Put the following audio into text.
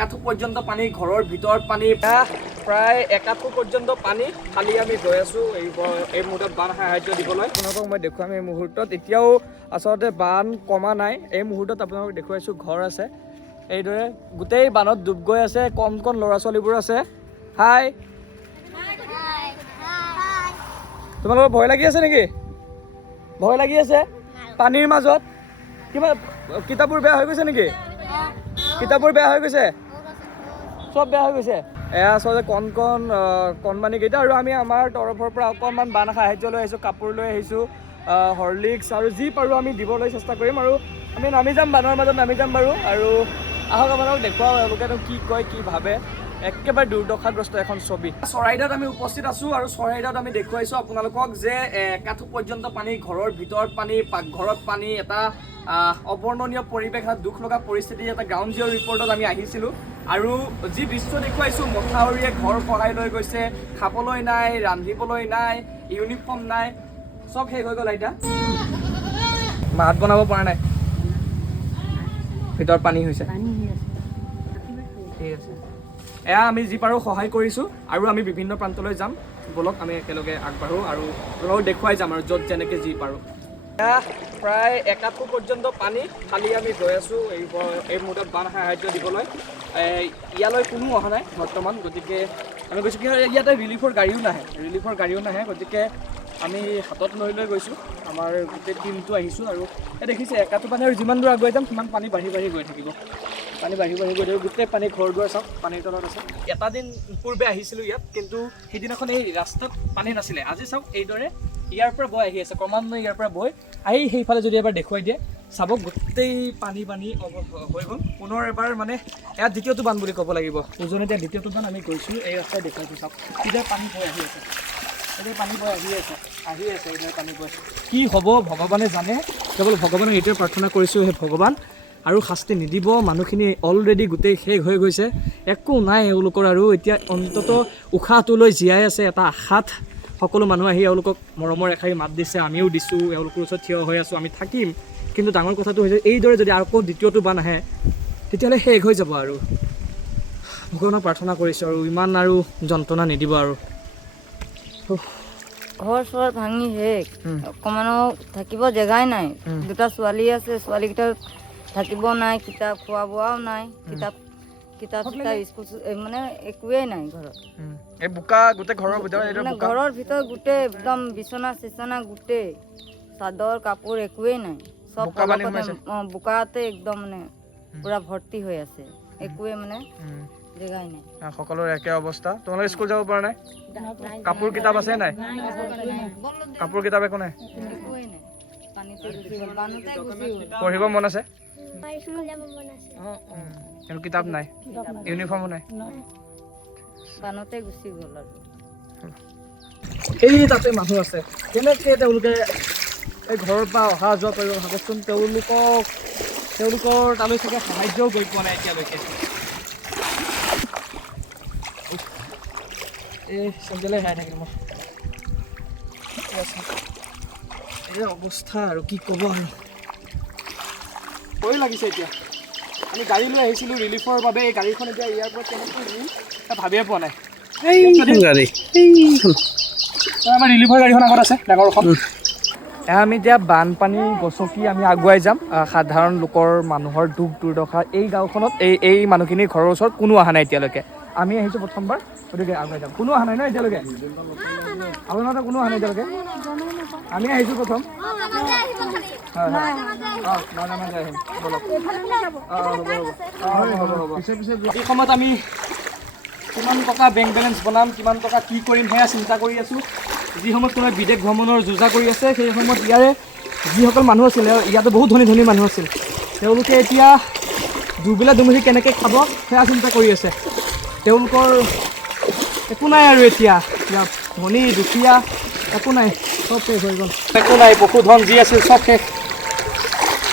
একাঠু পৰ্যন্ত পানী, ঘৰৰ ভিতৰত পানী, প্ৰায় একাঠু পৰ্যন্ত পানী। খালি আমি গৈ আছোঁ এই মুহূৰ্তত বান সাহায্য দিবলৈ। আপোনালোকক মই দেখুৱাম এই মুহূৰ্তত। এতিয়াও আচলতে বান কমা নাই। এই মুহূৰ্তত আপোনালোকক দেখুৱাইছোঁ ঘৰ আছে এইদৰে গোটেই বানত ডুব গৈ আছে। কণ কণ ল'ৰা ছোৱালীবোৰ আছে। হাই, তোমালোকৰ ভয় লাগি আছে নেকি? ভয় লাগি আছে পানীৰ মাজত? কিবা কিতাপবোৰ বেয়া হৈ গৈছে নেকি? কিতাপবোৰ বেয়া হৈ গৈছে, চব বেয়া হৈ গৈছে। এয়া আচলতে কণমানিকেইটা আৰু আমি আমাৰ তৰফৰ পৰা অকণমান বান সাহায্য লৈ আহিছোঁ। কাপোৰ লৈ আহিছোঁ, হৰলিক্স আৰু যি পাৰোঁ আমি দিবলৈ চেষ্টা কৰিম। আৰু আমি নামি যাম, বানৰ মাজত নামি যাম বাৰু। আৰু আহক আপোনালোকক দেখুৱাওঁ এওঁলোকেনো কি কয়, কি ভাবে। একেবাৰে দুৰ্দশাগ্ৰস্ত এখন ছবি। চৰাইদেউত আমি উপস্থিত আছোঁ আৰু চৰাইদেউত আমি দেখুৱাইছোঁ আপোনালোকক যে একাঠু পৰ্যন্ত পানী, ঘৰৰ ভিতৰত পানী, পাকঘৰত পানী, এটা অবৰ্ণনীয় পৰিৱেশ, দুখ লগা পৰিস্থিতি। এটা গ্ৰাউণ্ড জিৰ' ৰিপৰ্টত আমি আহিছিলোঁ আৰু যি দৃশ্য দেখুৱাইছোঁ, মথাউৰিয়ে ঘৰ খহাই লৈ গৈছে, খাবলৈ নাই, ৰান্ধিবলৈ নাই, ইউনিফৰ্ম নাই, চব শেষ হৈ গ'ল। এতিয়া ভাত বনাব পৰা নাই, ভিতৰত পানী হৈছে। ঠিক আছে, এয়া আমি যি পাৰোঁ সহায় কৰিছোঁ আৰু আমি বিভিন্ন প্ৰান্তলৈ যাম। বলক আমি একেলগে আগবাঢ়োঁ আৰু আপোনালোকক দেখুৱাই যাম আৰু য'ত যেনেকৈ যি পাৰোঁ। এয়া প্ৰায় একাঠু পৰ্যন্ত পানী। খালি আমি গৈ আছোঁ এই মুহূৰ্তত বান সাহায্য দিবলৈ। ইয়ালৈ কোনো অহা নাই বৰ্তমান, গতিকে আমি গৈছোঁ কি হয়, ইয়াতে ৰিলিফৰ গাড়ীও নাহে। গতিকে আমি হাতত লৈ গৈছোঁ, আমাৰ গোটেই টিমটো আহিছোঁ। আৰু দেখিছে একাঠু পানী, আৰু যিমান দূৰ আগুৱাই যাম সিমান পানী বাঢ়ি গৈ থাকিব। পানী বাঢ়ি গৈ থাকিব, গোটেই পানী, ঘৰ দুৱাৰ চাওক পানীৰ তলত আছে। এটা দিন পূৰ্বে আহিছিলোঁ ইয়াত, কিন্তু সেইদিনাখন এই ৰাস্তাত পানী নাছিলে। আজি চাওক এইদৰে ইয়াৰ পৰা বৈ আহি আছে, ক্ৰমান্বয়ে ইয়াৰ পৰা বৈ আহি সেইফালে যদি এবাৰ দেখুৱাই দিয়ে চাব, গোটেই পানী হৈ গ'ল। পুনৰ এবাৰ মানে ইয়াত দ্বিতীয়টো বান বুলি ক'ব লাগিব। উজনিত এতিয়া দ্বিতীয়টো বান আমি গৈছোঁ, এই ৰাস্তাই দেখুৱাইছোঁ চাওক। এতিয়া পানী বৈ আহি আছে, এইদৰে পানী বৈ আহি আছে, এইদৰে পানী বৈ আছে। কি হ'ব ভগৱানে জানে। কেৱল ভগৱানক এইটোৱে প্ৰাৰ্থনা কৰিছোঁ, সেই ভগৱান আৰু শাস্তি নিদিব। মানুহখিনি অলৰেডি গোটেই শেষ হৈ গৈছে, একো নাই এওঁলোকৰ। আৰু এতিয়া অন্ততঃ উশাহটো লৈ জীয়াই আছে এটা আশাত। সকলো মানুহ আহি এওঁলোকক মৰমৰ এষাৰি মাত দিছে, আমিও দিছোঁ, এওঁলোকৰ ওচৰত থিয় হৈ আছোঁ, আমি থাকিম। কিন্তু ডাঙৰ কথাটো হৈছে এইদৰে যদি আকৌ দ্বিতীয়টো বান আহে তেতিয়াহ'লে শেষ হৈ যাব। আৰু ভগৱানক প্ৰাৰ্থনা কৰিছোঁ আৰু ইমান আৰু যন্ত্ৰণা নিদিব। আৰু ঘৰ চৰ ভাঙি শেষ, অকমানো থাকিব জেগাই নাই। দুটা ছোৱালী আছে, ছোৱালীকেইটাৰ থাকিব নাই, কিতাপ খোৱা বোৱাও নাই, কিতাপ স্কুল মানে একোৱেই নাই ঘৰত। এই বোকা গোটেই ঘৰৰ ভিতৰত, ঘৰৰ ভিতৰত গোটেই একদম বিচনা চিচনা গোটেই, চাদৰ কাপোৰ একোৱেই নাই, চব বোকাতে একদম মানে পুৰা ভৰ্তি হৈ আছে, একোৱে মানে জেগাই নাই। সকলোৰে একে অৱস্থা। তোমালোকে স্কুল যাব পৰা নাই? কাপোৰ কিতাপ আছে নাই? কাপোৰ কিতাপ একো নাই, পঢ়িব মন আছে কিন্তু কিতাপ নাই, ইউনিফৰ্মো নাই, বানতে গুচি গ'ল। আৰু এই তাতে মানুহ আছে, কেনেকৈ তেওঁলোকে এই ঘৰৰ পৰা অহা যোৱা কৰিব ভাবকচোন। তেওঁলোকৰ তালৈ চাগে সাহায্যও গৈ পোৱা নাই এতিয়ালৈকে। এই চেণ্ডেলে হেৰাই থাকিল মই। এই অৱস্থা আৰু কি ক'ব। আৰু ভয় লাগিছে এতিয়া। আমি গাড়ী লৈ আহিছিলোঁ ৰিলিফৰ বাবে। এই গাড়ীখন এতিয়া ইয়াৰ পৰা কেনেকৈ নিম ভাবিয়ে পোৱা নাই। আমাৰ ৰিলিফৰ গাড়ীখন আগত আছে, ডাঙৰখন। আমি এতিয়া বানপানী গচকি আমি আগুৱাই যাম। সাধাৰণ লোকৰ মানুহৰ দুখ দুৰ্দশা এই গাঁওখনত এই মানুহখিনিৰ ঘৰৰ ওচৰত কোনো অহা নাই এতিয়ালৈকে। আমি আহিছোঁ প্ৰথমবাৰ, গতিকে আগুৱাই যাম। কোনো অহা নাই ন এতিয়ালৈকে? আপোনালোকৰ কোনো অহা নাই এতিয়ালৈকে? আমি আহিছোঁ প্ৰথম। এই সময়ত আমি কিমান টকা বেংক বেলেঞ্চ বনাম, কিমান টকা কি কৰিম সেয়া চিন্তা কৰি আছোঁ। যি সময়ত কোনোবাই বিদেশ ভ্ৰমণৰ যোজা কৰি আছে, সেই সময়ত ইয়াৰে যিসকল মানুহ আছিল, ইয়াতে বহুত ধনী ধনী মানুহ আছিল, তেওঁলোকে এতিয়া দুবেলা দুমুঠি কেনেকৈ খাব সেয়া চিন্তা কৰি আছে। তেওঁলোকৰ একো নাই আৰু এতিয়া, ধনী দুখীয়া একো নাই, চব শেষ হৈ গ'ল। একো নাই, পশুধন যি আছিল চব শেষ।